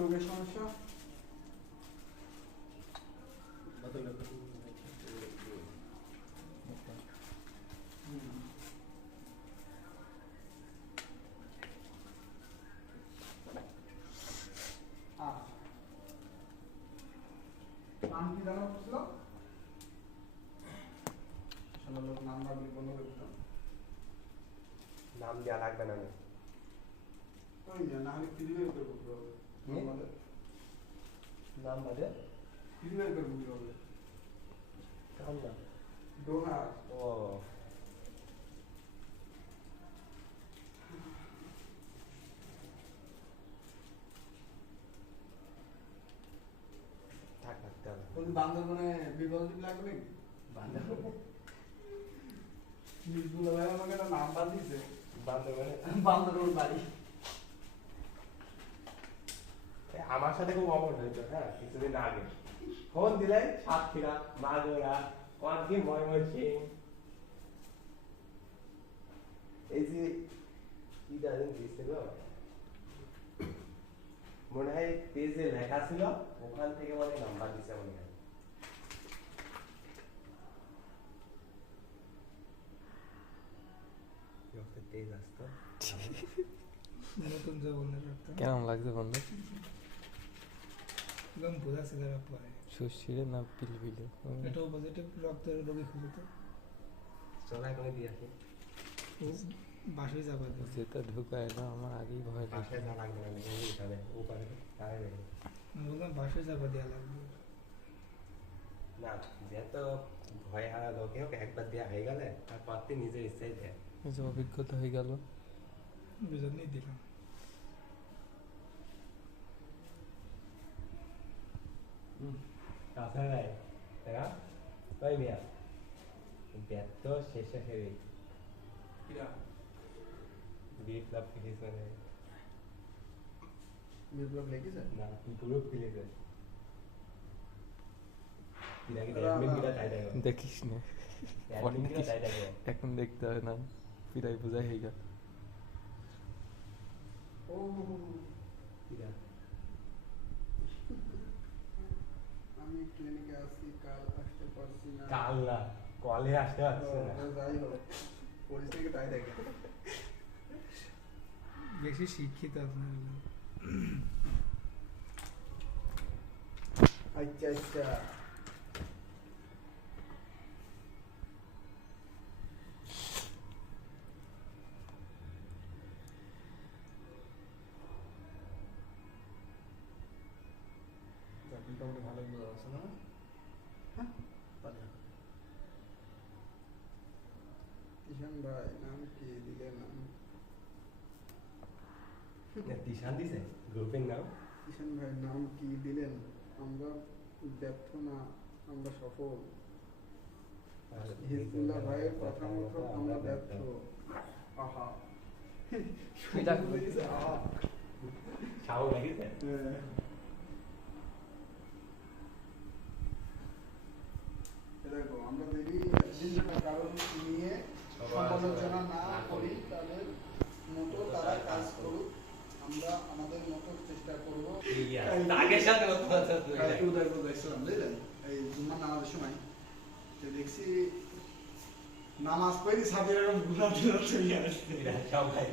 রোগের সমস্যা? নাম কি জানা ছিল? নাম্বার বন্ধ করে দিতাম। নাম দেওয়া লাগবে না। ওই না হলে ফিল্মে করবো কি হবে? নাম বাদে ফিল্মে করবো কি হবে? কাম না ডোনার। ও থাক থাকতে হবে। ওই বান্দরবনে বিবল দ্বীপ লাগবে নাকি? বান্দরবনে বিপুল ভাই আমাকে একটা নাম বাদ দিয়েছে। বান্দরবনে বান্দরবন বাড়ি। আমার সাথে খুব অমন হয়েছে। হ্যাঁ, কিছুদিন আগে ফোন দিলে সাতক্ষীরা মাগুরা কোয়ান্টি ময়মনসিং এই যে কি জানেন দিয়েছিল মনে হয় পেজে লেখা ছিল, ওখান থেকে মনে হয় নাম্বার দিছে মনে হয়। তেজ আসতো নতুন জীবনের একটা কেমন লাগছে বন্ধু? একদম বোঝা ছিল পরে সুশীলে না পিলপিলে? এটাও পজিটিভ রক্তের রোগী খুঁজে তো চলাই করে দিয়ে আসি। বাসে যাবা দেবে যেটা ঢুকায় না আমার আগেই ভয় লাগে। বাসায় যা লাগবে না এখানে ওপারে তাই নেই বললাম বাসে যাবা দেওয়া লাগবে না, যেহেতু ভয় হারা লোকে হোক একবার দেওয়া হয়ে গেলে তারপর তুই নিজের ইচ্ছাই দেয়। এই যে অভিজ্ঞতা হয়ে গেল, দুজনেই দিলাম। কাছে নাই দেখা তাই মিয়া ব্যর্থ শেষে হেরে কিরা? বিপ্লব ফিলিস মানে বিপ্লব লেগেছে? না গ্রুপ ফিলিসে কিরা কি অ্যাডমিন কিরা তাই দেখো দেখিস না অ্যাডমিন কিরা তাই দেখো এখন দেখতে হয় না, পিরাই বোঝাই হয়ে গেল। ও কিরা আমি ক্লিনিকে আসি, কাল আসতে পারছি না। কাল না কলে আসতে পারছে না। যাই হোক পরিস্থিতি তাই দেখে। বেশি শিক্ষিত আপনার আচ্ছা আচ্ছা মোটামুটি ভালো বোঝা আছে না? হ্যাঁ পারি। ঈশান ভাই নাম কি দিলেন? টিশান দিছে গ্রুপের নাম ঈশান ভাই নাম কি দিলেন? আমরা ব্যর্থ না, আমরা সফল। হিজবুল্লাহ ভাইয়ের কথা মতো আমরা ব্যর্থ। আহা এটা আহা সাউ লাগিছে দেখো আমরা যদি একদিন কারণ নিয়ে সমালোচনা না করি তাদের মতো তারা কাজ করুক, আমরা আমাদের মতো চেষ্টা করবো। আগের সাথে কালকে উদয়পুর গেছিলাম বুঝলেন, এই জুম্মার নামাজের সময় তো দেখছি নামাজ পড়ি সাথে এরকম ঘুরা দিল চলে আসছে সবাই